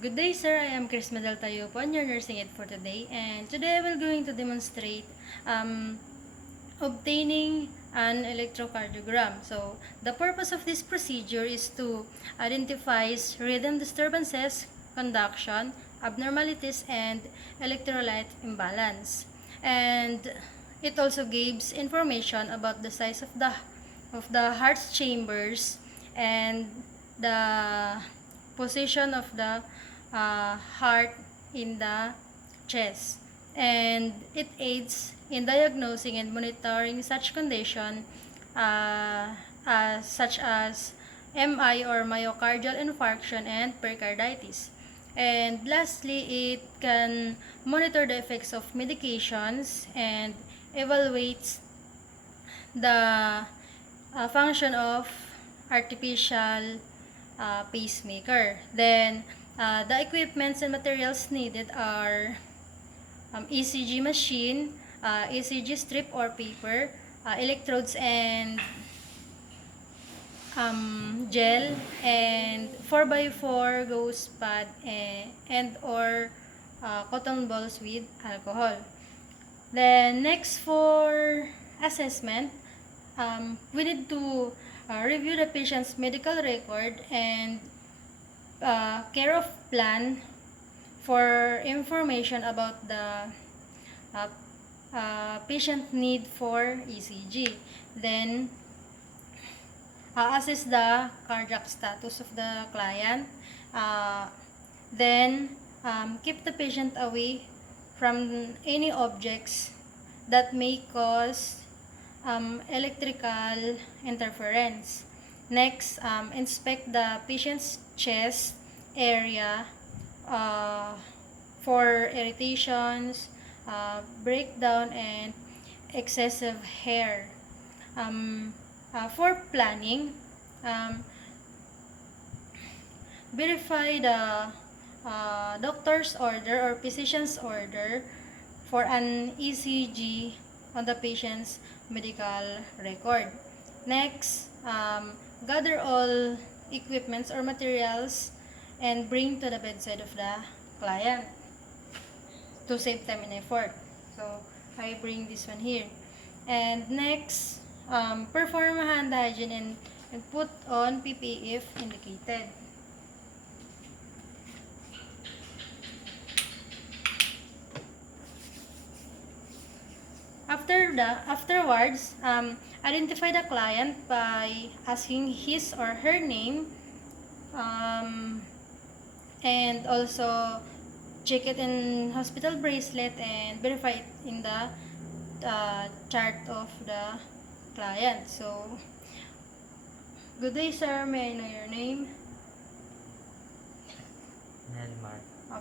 Good day, sir. I am Chris Medal Tayo po, your nursing aide for today. And today I will going to demonstrate obtaining an electrocardiogram. So, the purpose of this procedure is to identify rhythm disturbances, conduction, abnormalities, and electrolyte imbalance. And it also gives information about the size of the heart's chambers and the position of the heart in the chest, and it aids in diagnosing and monitoring such condition such as MI or myocardial infarction and pericarditis. And lastly, it can monitor the effects of medications and evaluates the function of artificial pacemaker. Then, the equipments and materials needed are ECG machine, ECG strip or paper, electrodes and gel, and 4x4 gauze pad and or cotton balls with alcohol. Then next, for assessment, we need to review the patient's medical record and care of plan for information about the patient need for ECG. Then assess the cardiac status of the client. Then keep the patient away from any objects that may cause electrical interference. Next, inspect the patient's chest area for irritations, breakdown, and excessive hair. For planning, verify the doctor's order or physician's order for an ECG on the patient's medical record. Next, gather all equipments or materials and bring to the bedside of the client to save time and effort. So, I bring this one here. And next, perform hand hygiene and put on PPE if indicated. Afterwards, identify the client by asking his or her name, and also check it in hospital bracelet and verify it in the chart of the client. So, good day, sir. May I know your name? Nelmar.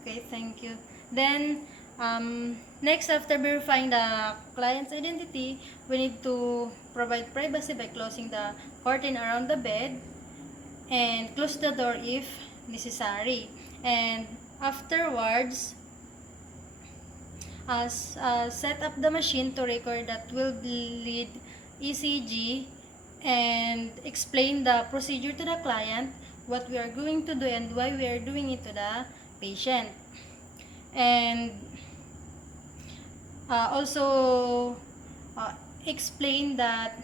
Okay, thank you. Then, next, after verifying the client's identity, we need to provide privacy by closing the curtain around the bed and close the door if necessary. And afterwards, set up the machine to record that will lead ECG and explain the procedure to the client, what we are going to do and why we are doing it to the patient. And also explain that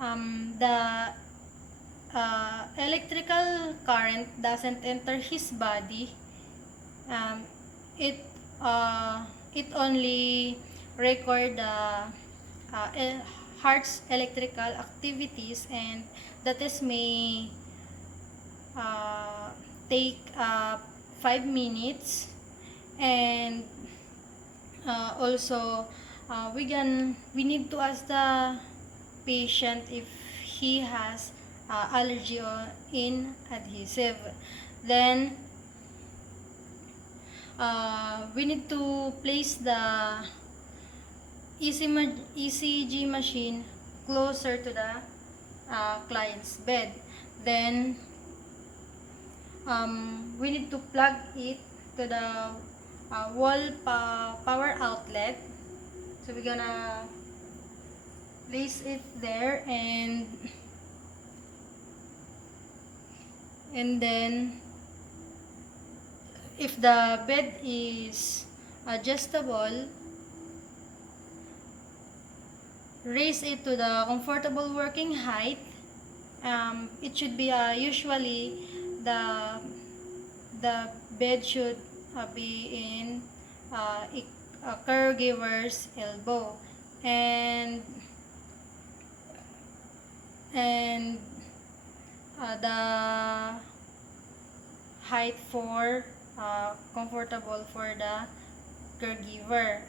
the electrical current doesn't enter his body. It it only record the heart's electrical activities, and that is may take 5 minutes. And also we need to ask the patient if he has allergy or in adhesive. Then we need to place the ECG machine closer to the client's bed. Then we need to plug it to the wall power outlet. So we're gonna place it there, and then if the bed is adjustable, raise it to the comfortable working height. It should be usually the the bed should be in a caregiver's elbow, and and the height for comfortable for the caregiver.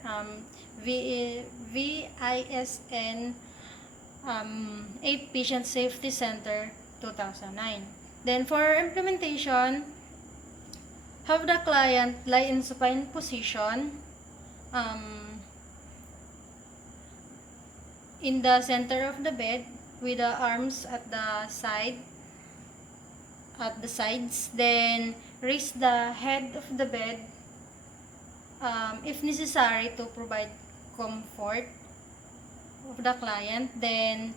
VISN 8 Patient Safety Center 2009. Then for implementation, have the client lie in supine position in the center of the bed with the arms at the sides. Then raise the head of the bed if necessary to provide comfort of the client. Then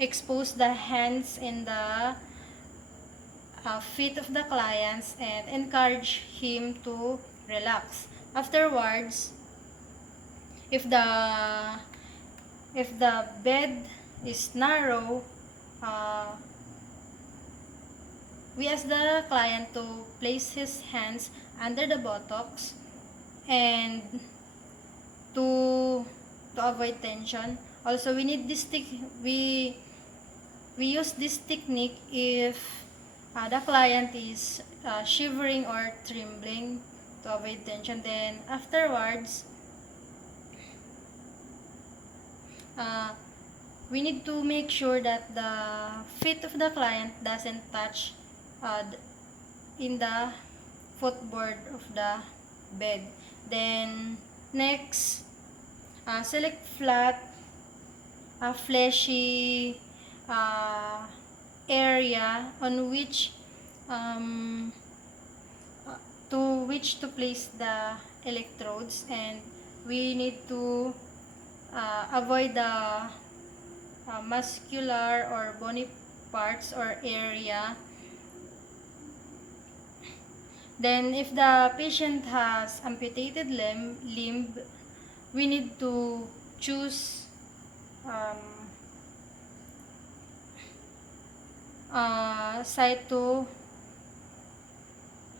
expose the hands and the feet of the clients and encourage him to relax. Afterwards, if the bed is narrow, we ask the client to place his hands under the buttocks and to avoid tension. Also, we need this we use this technique if the client is shivering or trembling to avoid tension. Then afterwards, we need to make sure that the feet of the client doesn't touch in the footboard of the bed. Then next, select flat, fleshy area on which to place the electrodes, and we need to avoid the muscular or bony parts or area. Then if the patient has amputated limb, we need to choose site to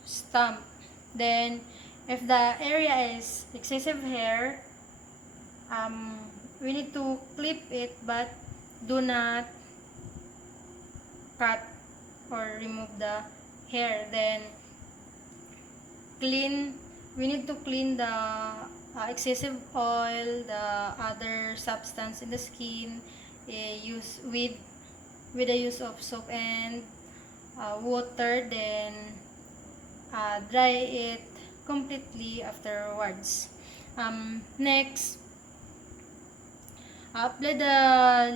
stamp. Then if the area is excessive hair, we need to clip it, but do not cut or remove the hair. Then we need to clean the excessive oil, the other substance in the skin, use with the use of soap and water. Then dry it completely afterwards. Next, apply the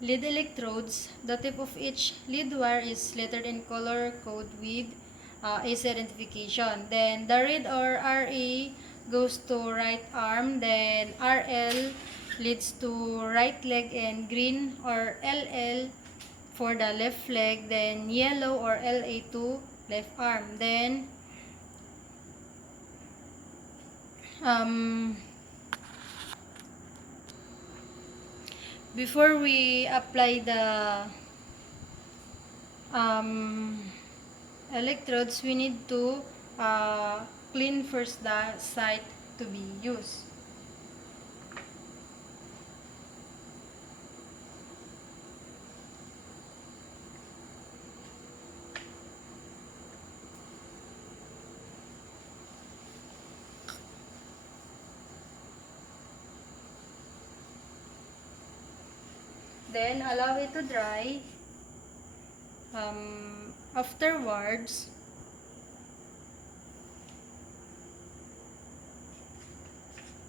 lead electrodes. The tip of each lead wire is lettered in color code with ACE identification. Then the red or RE goes to right arm. Then RL leads to right leg, and green or LL for the left leg. Then yellow or LA to left arm. Then before we apply the electrodes, we need to clean first the site to be used. Then allow it to dry. Afterwards,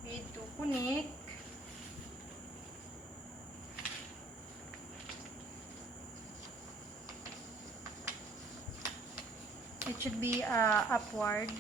we need to connect. It should be upward.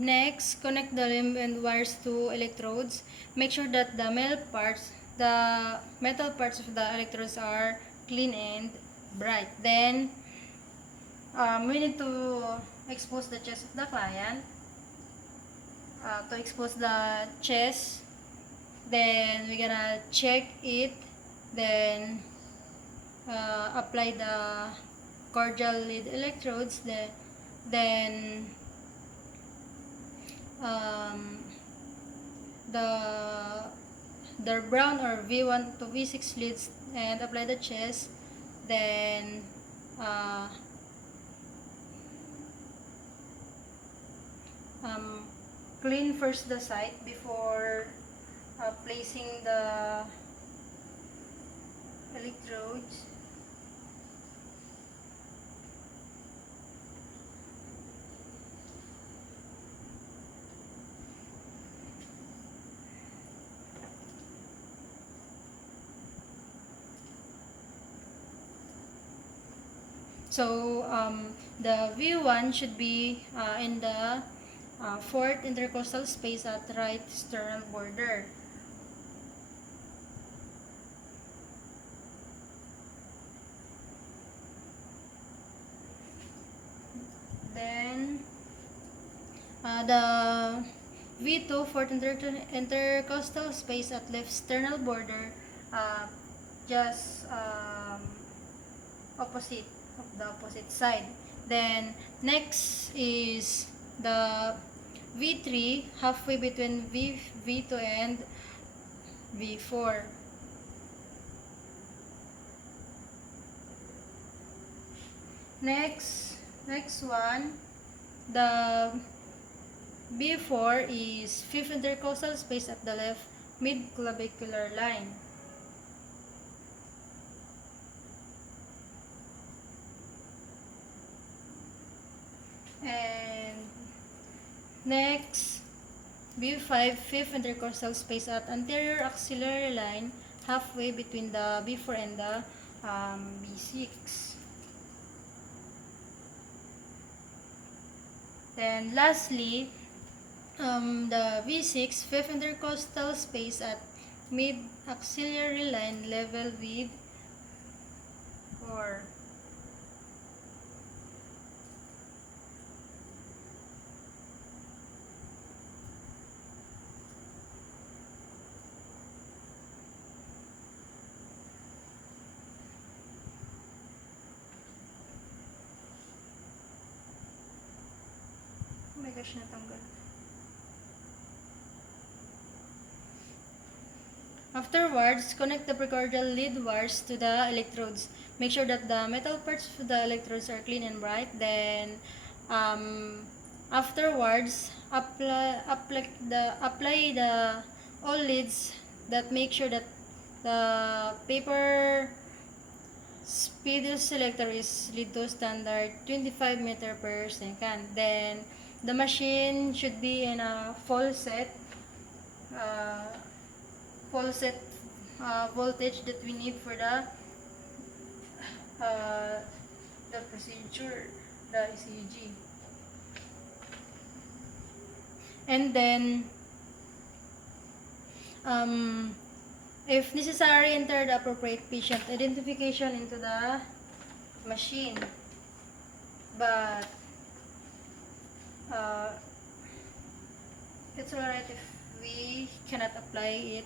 Next, connect the limb and wires to electrodes. Make sure that the metal parts of the electrodes are clean and bright. Then, we need to expose the chest of the client. To expose the chest, then we're gonna check it. Then, apply the cordial lead electrodes. Then um, the brown or V1 to V6 leads and apply the chest. Then clean first the site before placing the electrodes. So the V1 should be in the fourth intercostal space at right sternal border. Then the V2 fourth intercostal space at left sternal border, just opposite of the opposite side. Then next is the V3 halfway between V2 and V4. Next one, the B4 is fifth intercostal space at the left mid-clavicular line. And next, B5 fifth intercostal space at anterior axillary line halfway between the B4 and the B6. Then lastly, the V6 fifth intercostal space at mid axillary line level with 4. Oh my gosh, natanggal. Afterwards, connect the precordial lead wires to the electrodes. Make sure that the metal parts of the electrodes are clean and bright. Then, afterwards, apply the all leads. That make sure that the paper speed selector is lead to standard 25 meter per second. Then, the machine should be in a full set voltage that we need for the procedure, the ECG. And then, if necessary, enter the appropriate patient identification into the machine. But it's alright if we cannot apply it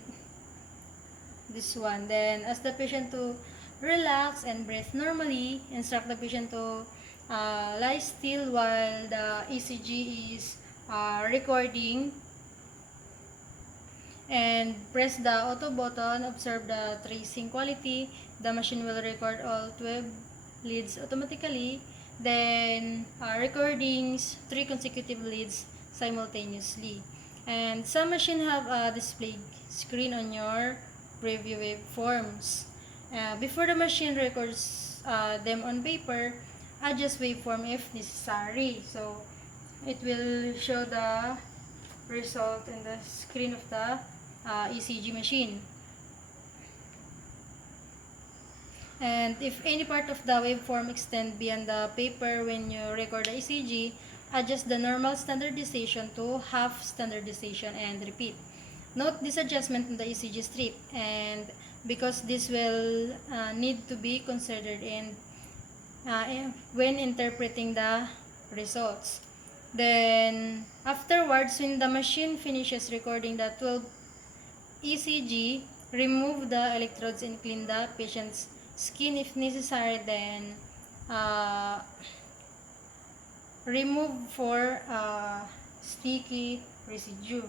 this one. Then ask the patient to relax and breathe normally. Instruct the patient to lie still while the ECG is recording, and press the auto button. Observe the tracing quality. The machine will record all 12 leads automatically. Then recordings 3 consecutive leads simultaneously. And some machine have a display screen on your preview waveforms. Before the machine records them on paper, adjust waveform if necessary. So it will show the result in the screen of the ECG machine. And if any part of the waveform extend beyond the paper when you record the ECG, adjust the normal standardization to half standardization and repeat. Note this adjustment in the ECG strip, and because this will need to be considered when interpreting the results. Then afterwards, when the machine finishes recording the 12 ECG, remove the electrodes and clean the patient's skin if necessary. Then remove for sticky residue.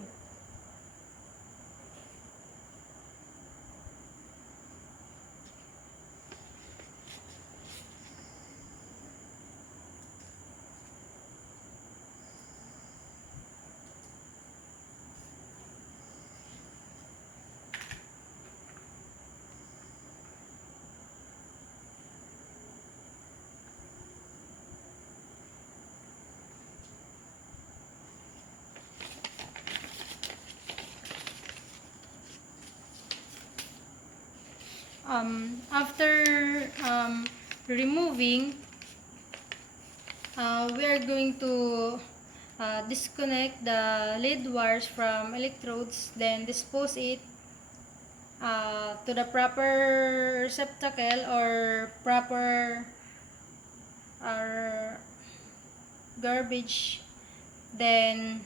After removing, we are going to disconnect the lead wires from electrodes, then dispose it to the proper receptacle or proper garbage. Then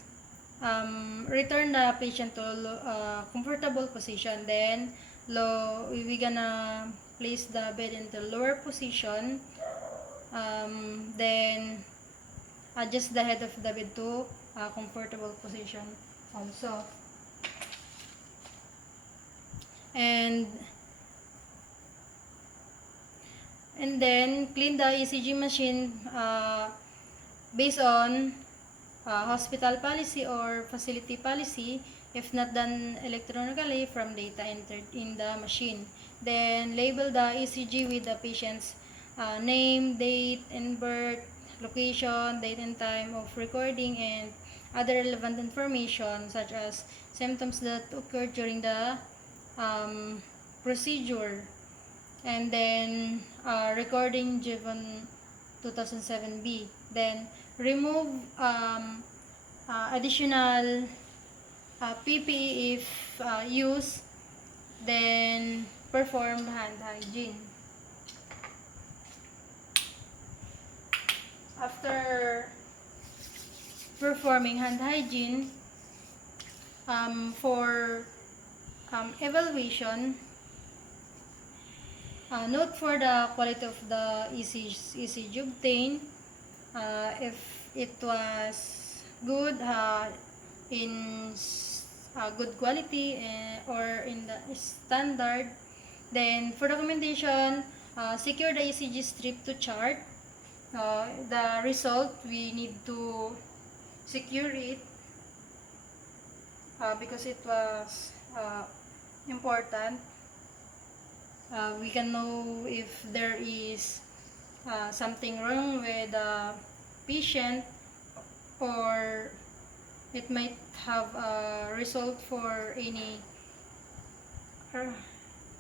return the patient to comfortable position. Then we gonna place the bed into lower position. Then adjust the head of the bed to comfortable position also. And then clean the ECG machine based on hospital policy or facility policy, if not done electronically from data entered in the machine. Then label the ECG with the patient's name, date and birth, location, date and time of recording, and other relevant information such as symptoms that occurred during the procedure. And then recording given 2007B. Then remove additional PPE if used. Then perform hand hygiene. After performing hand hygiene, for evaluation, note for the quality of the ECG obtained, if it was good, in good quality, or in the standard. Then for documentation, secure the ECG strip to chart. The result, we need to secure it because it was important. We can know if there is something wrong with the patient, or it might have a result for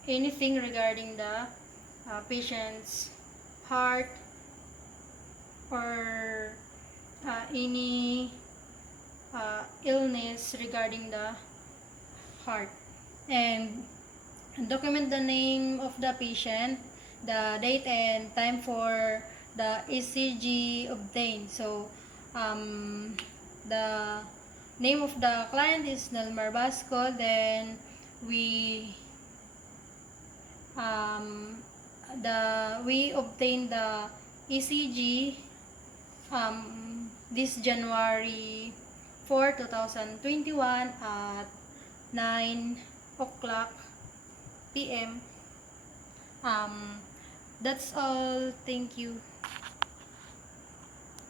anything regarding the patient's heart, or any illness regarding the heart. And document the name of the patient, the date and time for the ECG obtained. So the name of the client is Nelmar Basco. Then we obtained the ECG this January 4, 2021 at 9 o'clock p.m. That's all. Thank you.